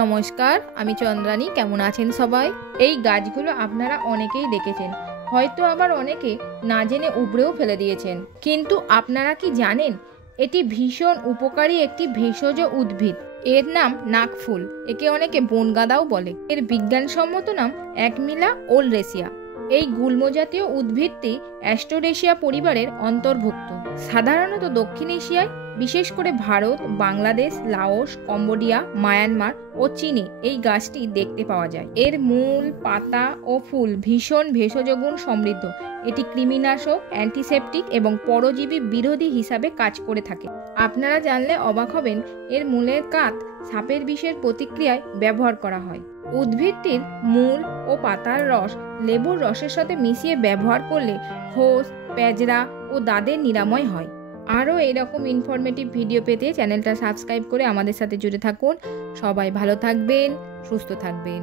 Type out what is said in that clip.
নমস্কার, আমি চন্দ্রানী। কেমন আছেন সবাই? এই গাছগুলো আপনারা অনেকেই দেখেছেন, হয়তো আবার অনেকে না জেনে উপড়েও ফেলে দিয়েছেন। কিন্তু আপনারা কি জানেন এটি ভীষণ উপকারী একটি ভেষজ উদ্ভিদ। এর নাম নাকফুল। একে অনেকে বনগাঁদাও বলে। এর বিজ্ঞানসম্মত নাম অ্যাকমিলা ওলরেসিয়া। এই গুল্ম জাতীয় উদ্ভিদটি অ্যাস্ট্রোডেসিয়া পরিবারের অন্তর্ভুক্ত। সাধারণত দক্ষিণ এশিয়ায়, বিশেষ করে Bharat, Bangladesh, Laos, Cambodia, Myanmar ও চীনে এই গাছটি দেখতে পাওয়া যায়। এর মূল, পাতা ও ফুল ভীষণ ভেষজ গুণ সমৃদ্ধ। এটি কৃমিনাশক, অ্যান্টিসেপটিক এবং পরজীবী বিরোধী হিসাবে কাজ করে থাকে। আপনারা জানলে অবাক হবেন, এর মূলের কাত সাপের বিষের প্রতিক্রিয়ায় ব্যবহার করা হয়। উদ্ভিদটির মূল ও পাতার রস লেবুর রসের সাথে মিশিয়ে ব্যবহার করলে খোস, প্যাজরা ও দাঁতের নিরাময় হয়। আরও এরকম ইনফরমেটিভ ভিডিও পেতে চ্যানেলটা সাবস্ক্রাইব করে আমাদের সাথে জুড়ে থাকুন। সবাই ভালো থাকবেন, সুস্থ থাকবেন।